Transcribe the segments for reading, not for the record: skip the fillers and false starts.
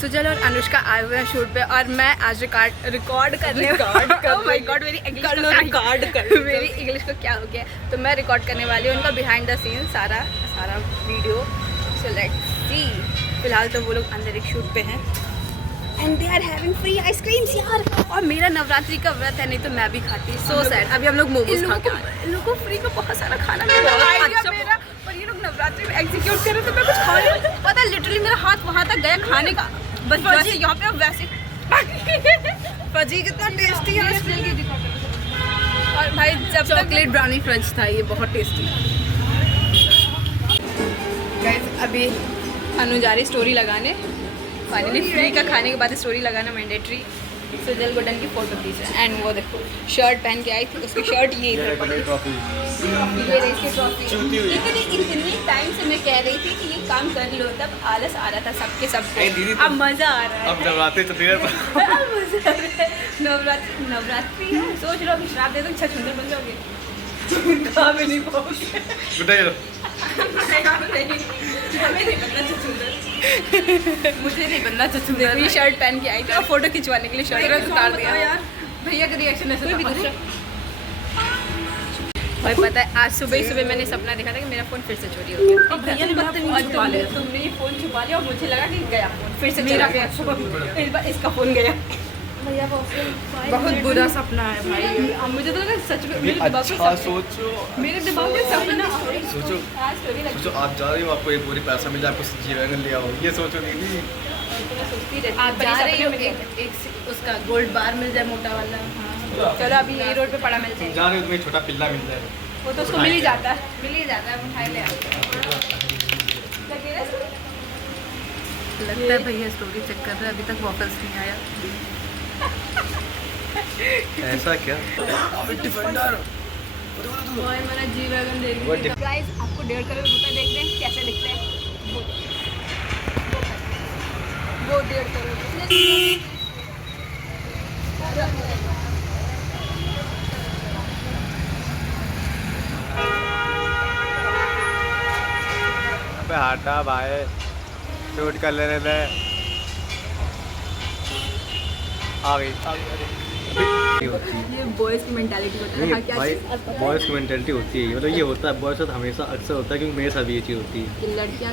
सुजल और अनुष्का आए हुए हैं शूट पे और मैं आज रिकॉर्ड करने माय गॉड मेरी इंग्लिश को क्या हो गया। तो मैं रिकॉर्ड करने वाली हूँ उनका बिहाइंड द सीन सारा वीडियो। So let's see. फिलहाल तो वो लोग अंदर एक शूट पे हैं and they are having free ice creams यार। और मेरा नवरात्रि का व्रत है, नहीं तो मैं भी खाती। So sad. अभी हम लोग मोमोज खा के आए। इन लोगों को फ्री का बहुत सारा खाना मिल रहा है मेरा, पर ये लोग नवरात्रि में एग्जीक्यूट कर रहे तो मैं कुछ खा नहीं। पता है लिटरली मेरा हाथ वहाँ तक गया खाने का, बस वैसे यहाँ पे अब वैसे फजी कितना टेस्टी है। और भाई जब चॉकलेट ब्राउनी क्रंच था, ये बहुत टेस्टी। गाइस अभी अनु जा रही स्टोरी लगाने। फाइनली फ्री का खाने के बाद स्टोरी लगाना मैंडेटरी। सुजल गुडन की फोटो खींचा एंड वो देखो शर्ट पहन के आई थी, उसकी शर्ट ये इधर पड़ी। ये इसकी ट्रॉफी। इतनी टाइम से मैं कह रही थी कि ये काम कर लो, तब आलस आ रहा था सबके सबको। अब मजा आ रहा है। अब नवरात्रि चल रही है। नवरात्रि है। सोच लो अभी श्राप दे दो, छछूंदर बन जाओगे। खा भी नहीं पाओगे। मुझे नहीं बनना छछूंदर। ये शर्ट पहन के आई थी और फोटो खिंचवाने के लिए शर्ट उतार दिया यार। भैया का रिएक्शन ऐसा था। भाई पता है आज सुबह ही सुबह मैंने सपना देखा था कि मेरा फ़ोन फिर से चोरी हो गया। भैया ने छुपा लिया। तुमने ये फ़ोन छुपा लिया और मुझे लगा कि गया फ़ोन फिर से मेरा गया। इस बार इसका फ़ोन गया। भैया बहुत बुरा सपना है भाई। मुझे तो लगा सच में मेरे दिमाग में सोचो, मेरे दिमाग में सपना। सोचो आप जा रही हो, आपको एक पूरी पैसा मिल जाए, आपको जी वैगन ले आओ, ये सोचो दीदी। सोचती रहती आप जा रही हो एक उसका गोल्ड बार मिल जाए मोटा वाला। चलो अभी यही रोड पे पड़ा मिल जाए। जा रहे हो तुम्हें छोटा पिल्ला मिल जाए, वो तो उसको मिल ही जाता है। उठाए ले लगता है भैया स्टोरी चेक कर रहे हैं, अभी तक वापस नहीं आया। ऐसा क्या? डिफेंडर मेरा जी वैगन देख। गाइस आपको 1.5 करोड़ रुपए देख रहे हैं, कैसे दिखते हैं वो 1.5 करोड़। अबे हटा भाई, शूट कर लेने दे। आ गई। ये बॉयज की मेंटालिटी होती है। क्या भाई चीज़ बॉयज़ की मेंटालिटी होती है, मतलब ये होता है बॉयज़ के साथ हमेशा अक्सर होता है, क्योंकि मेरे साथ भी ये चीज़ होती है। लड़कियाँ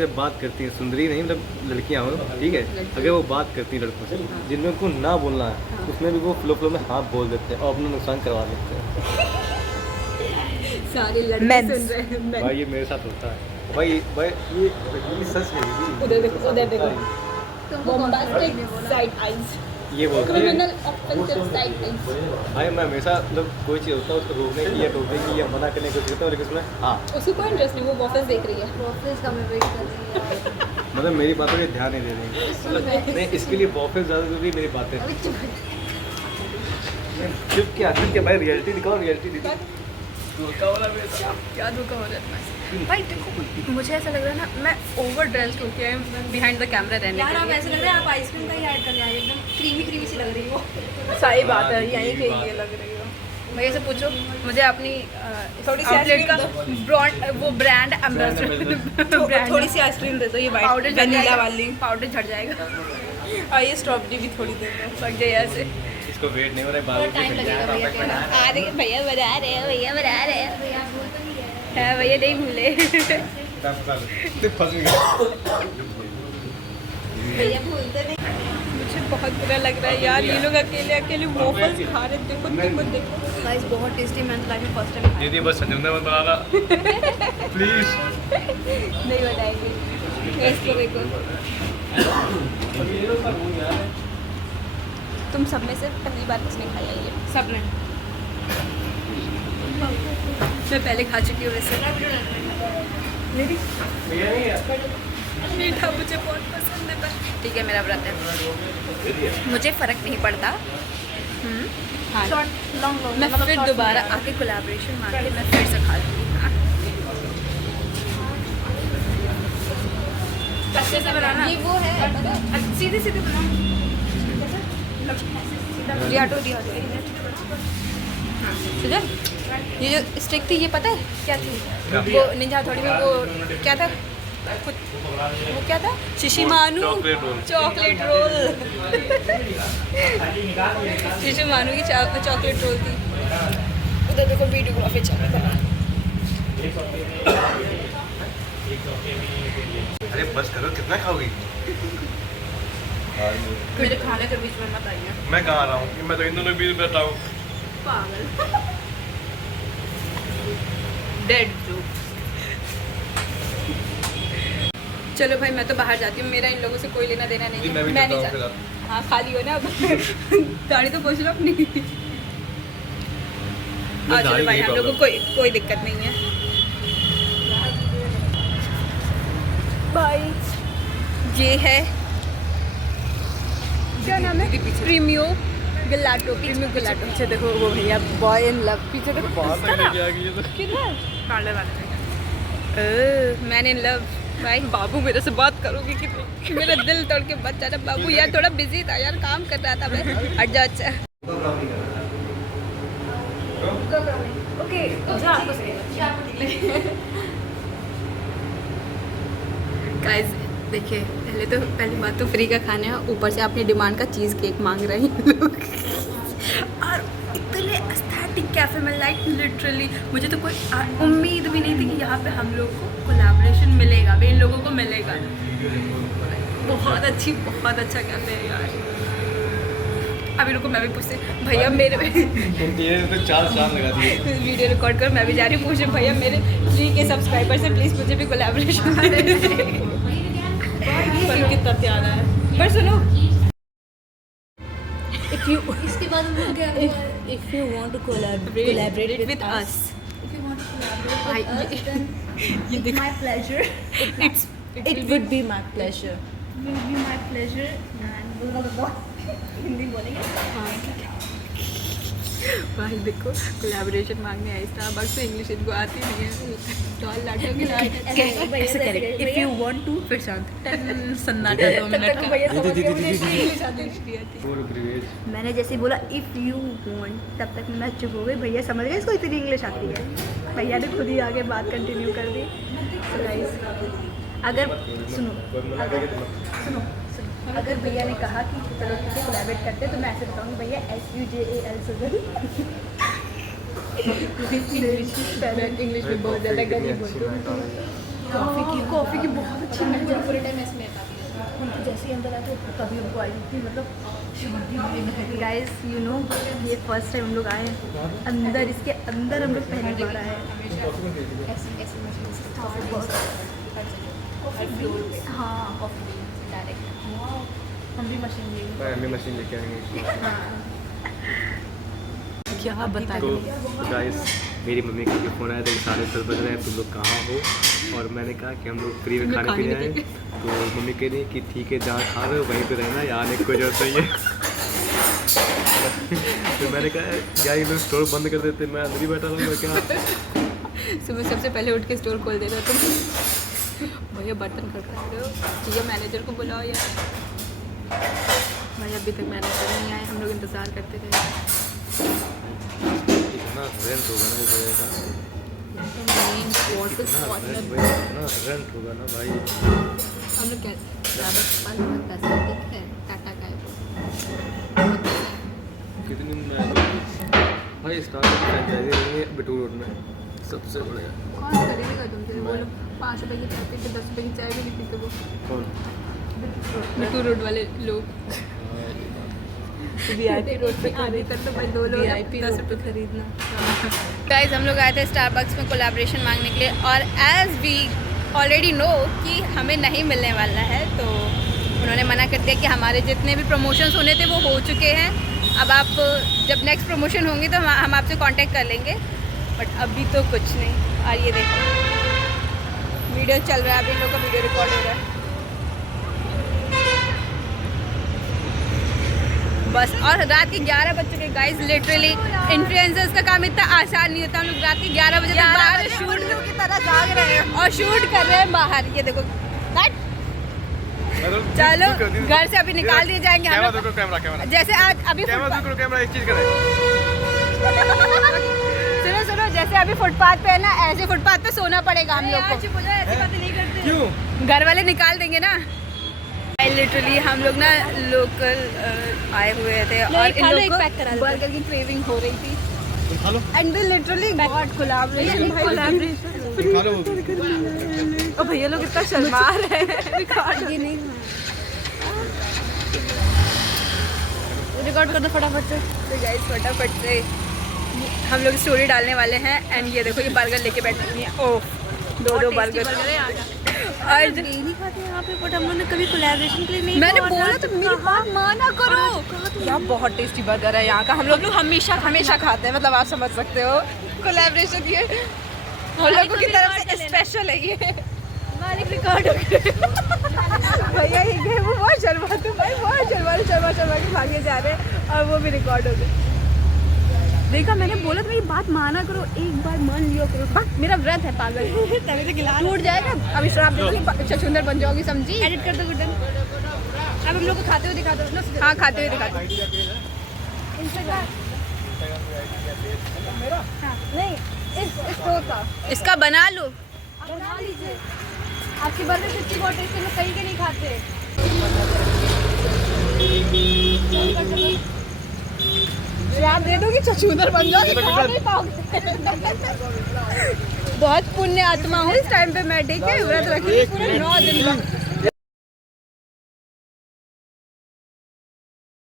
जब बात करती हैं, सुंदरी नहीं मतलब लड़कियाँ हो, ठीक है, अगर वो बात करती हैं लड़कों से जिनमें उनको ना बोलना है, उसमें भी वो फ्लो में हाँ बोल देते हैं और अपना नुकसान करवा देते हैं। सारे लड़के सुन रहे हैं। भाई ये मेरे साथ होता है भाई ये सच नहीं। उधर देखो साइड आईज, ये बोलते हैं ऑफेंसिव साइड आईज। भाई मैं हमेशा मतलब कोई चीज़ होता है उसको रोकने की या टोकने की या मना करने की कोशिश करता हूँ, लेकिन उसमें हाँ उसको कोई इंटरेस्ट नहीं, वो वापस देख रही है। वापस का मैं वेट कर रही है। मतलब मेरी बातों पे ध्यान नहीं दे रही, मतलब नहीं इसके लिए वापस ज़्यादा जरूरी मेरी बातें। चुप क्या भाई, रियलिटी दिखाओ, रियलिटी दिखाओ। धोखा वाला क्या धोखा हो रहा है भाई। देखो मुझे ऐसा लग रहा है ना, मैं ओवर ड्रेस्ड होके बिहाइंड द कैमरा रहने यार। आप ऐसा लग रहा है आप आइसक्रीम का ही ऐड कर रहे हैं, एकदम क्रीमी सी लग रही हो। सही बात है, यहीं के ये लग रही हो। भैया से पूछो मुझे अपनी थोड़ी सी आउटलेट का वो ब्रांड एम्बेसडर थोड़ी सी आइसक्रीम दे दो। ये पाउडर वनीला वाली पाउडर झड़ जाएगा। और ये स्ट्रॉबेरी भी थोड़ी दे दो, लग जाए ऐसे। इसको वेट नहीं हो रहा है, टाइम लगेगा भैया। अरे भैया बना रहे हैं, भैया नहीं भूले। भैया भूलते नहीं। मुझे बहुत बुरा लग रहा है यार, ये लोग अकेले वॉफल्स खा रहे। देखो गाइस बहुत टेस्टी। मैंने लाइफ में फर्स्ट टाइम दीदी बस संजमदा मत बनाना प्लीज। नहीं बताएंगे इसको। देखो तुम सब में से पहली बार किसने खाया ये? सबने। मैं पहले खा चुकी हूँ वैसे। मीठा मुझे बहुत पसंद है, पर ठीक है मेरा व्रत है, मुझे फ़र्क नहीं पड़ता। हाँ मैं फिर दोबारा आके कोलैबोरेशन मांग के मैं फिर से खा लूँगी। अच्छे से बनाना। ये वो है सीधे बनाओ। सुजल ये जो स्टिक थी ये पता है क्या थी? वो निंजा हथौड़ी में वो क्या था? वो क्या था, शिशिमानू चॉकलेट रोल। शिशिमानू की चॉकलेट रोल थी। उधर देखो वीडियोग्राफी चल रहा है। अरे बस करो, कितना खाओगी? मेरे खाने के बीच में मत आइए। मैं कहाँ आ रहा हूँ? मैं तो इन दोनों के बीच बैठा हूँ। पागल। Dead joke. चलो भाई मैं तो बाहर जाती हूँ, मेरा इन लोगों से कोई लेना देना नहीं है। मैं नहीं जाती। हाँ खाली हो ना अब। गाड़ी तो पहुँच लो अपनी। चलो भाई, हम लोगों को कोई दिक्कत नहीं है। भाई ये है, क्या नाम है, प्रीमियो गलाटो। प्रीमियो गलाटो। पीछे देखो वो भैया बॉय इन लव। पीछे देखो पार्लर वाले मैन इन लव। भाई बाबू मेरे से बात करोगे कितनी? मेरा दिल तोड़ के बच जा रहा बाबू। यार थोड़ा बिजी था यार, काम कर रहा था मैं। हट जा। अच्छा ओके गाइस देखिए, पहली बात तो फ्री का खाना है, ऊपर से अपनी डिमांड का चीज़ केक मांग रहे हैं लोग। और इतने एस्थेटिक कैफे में, लाइक लिटरली मुझे तो कोई उम्मीद भी नहीं थी कि यहाँ पे हम लोग को कोलैबोरेशन मिलेगा, इन लोगों को मिलेगा। बहुत अच्छा कैफे है यार। अभी रुको मैं भी पूछती भैया मेरे तो 4 साल लगा दिए वीडियो रिकॉर्ड कर। मैं भी जा रही हूँ पूछे भैया मेरे 3K सब्सक्राइबर से प्लीज़ मुझे भी कोलैबोरेशन कितना प्यारा है। पर सुनो, इसके बाद हम लोग क्या, if you want to collaborate with us, ये देखो my pleasure, it would be my pleasure, will be my pleasure and Hindi बोलेंगे। भाई देखो कोलैबोरेशन मांगने आई स्टारबक्स से, इंग्लिश इनको आती नहीं है। डॉल लाटो के ऐसे करेंगे, if you want to, फिर शांत सन्नाटा 2 मिनट का। मैंने जैसे बोला इफ़ यू वांट, तब तक मैं चुप हो गई। भैया समझ गए इसको इतनी इंग्लिश आती है। भैया ने खुद ही आगे बात कंटिन्यू कर दी। So guys, अगर अगर भैया ने कहा कि चलो ठीक है कोलैबोरेट करते हैं, तो मैं ऐसे बताऊँगी भैया SUJAL सुगल। इंग्लिश में बहुत ज़्यादा गरीब बोलते हैं। कॉफ़ी की बहुत अच्छी मिल जाती पूरे टाइम ऐसे में उनको जैसे ही अंदर आते कभी उनको आई थी, मतलब गाइस यू नो ये फर्स्ट टाइम हम लोग आए हैं अंदर, इसके अंदर हम लोग पहली बार आए हैं। हाँ हम भी मशीन मशीन लेके आएंगे। क्या बता तो गाइस मेरी मम्मी का फ़ोन आया था, 10:30 बज रहे हैं, तुम लोग कहाँ हो? और मैंने कहा कि हम लोग फ्री में खाने पीने आए। तो मम्मी कह रही है कि ठीक है जहाँ खा रहे हो वहीं पे रहना, यहाँ आने की कोई जरूरत नहीं है। तो मैंने कहा क्या ये लोग स्टोर बंद कर देते, मैं अंदर ही बैठा रहूँगा क्या? सुबह सबसे पहले उठ के स्टोर खोल देता तुम। भैया बर्तन खड़का रहे हो, भैया मैनेजर को बुलाओ यार। भाई अभी तक मैनेजर नहीं आए, हम लोग इंतज़ार करते रहे। इतना रेंट होगा ना इस जगह का, इतना रेंट होगा ना भाई। हम लोग क्या ज़्यादा पैसा देते हैं, टाटा का है कितने दिन में भाई स्टार्टअप की फ्रेंचाइजी रहेंगे बिटू रोड में सबसे बढ़िया। कौन खरीदेगा तुमसे? वो लोग 5 रुपये की चाय पीते, 10 रुपये की चाय भी नहीं पीते वो। कौन? बिटू रोड वाले लोग। VIP रोड पे खाने कर तो भाई 2 लोग 10 रुपये खरीदना। गाइस हम लोग आए थे स्टारबक्स में कोलैबोरेशन मांगने के लिए, और एज वी ऑलरेडी नो कि हमें नहीं मिलने वाला है, तो उन्होंने मना कर दिया कि हमारे जितने भी प्रमोशंस होने थे वो हो चुके हैं। अब आप जब नेक्स्ट प्रमोशन होंगे तो हम आपसे कांटेक्ट कर लेंगे, बट अभी तो कुछ नहीं। और ये देखो वीडियो चल रहा है, अभी इन लोगों का वीडियो रिकॉर्ड हो रहा है बस। और रात के 11 बज चुके गाइस। लिटरली इन्फ्लुएंसर्स का काम इतना आसान नहीं होता। हम लोग रात के 11 बजे तक बाहर शूट की तरह जाग रहे हैं और शूट कर रहे हैं बाहर। ये देखो चलो घर से अभी निकाल दिए जाएंगे हम लोग। जैसे आज अभी कैमरा एक चीज करें। सुनो जैसे अभी फुटपाथ पे है ना, ऐसे फुटपाथ पे सोना पड़ेगा हम लोग को। ऐसी बातें नहीं करते। क्यों? घर वाले निकाल देंगे ना। लिटरली हम लोग ना लोकल आए हुए थे और इन खा लो, लोग एक को पैक करा देते। बर्गर की क्रेविंग हो रही थी तुम खा लो, and they literally got collaboration. तुम खा लो वो भी। ओ भैया लोग इतना शर्मा रहे हैं। ये नहीं रिकॉर्ड कर दो फटाफट से। तो गाइस फटाफट से हम लोग स्टोरी डालने वाले हैं एंड ये देखो ये बर्गर लेके बैठी हैं। ओह दो बर्गर और नहीं खाते यहाँ पे, बट हम लोग ने कभी कोलैबोरेशन के लिए नहीं मैंने order बोला तो मेरी बात माना करो। यार बहुत टेस्टी बर्गर है यहाँ का। हम लोग हमेशा खाते हैं, मतलब आप समझ सकते हो। कोलैबोरेशन ये हम लोगों की तरफ से स्पेशल है ये। मालिक रिकॉर्ड हो गया। भैया ये गए वो बहुत शर्माते भाई, बहुत शर्मा के भागे जा रहे हैं और वो भी रिकॉर्ड हो गए। देखा मैंने बोला तो मेरी बात माना करो, एक बार मान लिया करो। बस मेरा व्रत है पागल। तभी तो गिला टूट जाएगा अब श्राप दे दूंगी, छछूंदर बन जाओगी समझी। एडिट कर दो गुड्डन। अब हम लोग को खाते हुए दिखा दो ना। हाँ खाते हुए दिखा दो। इंस्टाग्राम नहीं, इस शो का इसका बना लो। बना लीजिए। आपकी बर्गर सच्ची बहुत टेस्टी, में कहीं के नहीं खाते। श्राप दे दोगी, छछूंदर बन जाओगी, खा नहीं पाओगे। बहुत पुण्य आत्मा हूँ इस टाइम पे मैं, ठीक है। व्रत रखी पूरे 9 दिन का।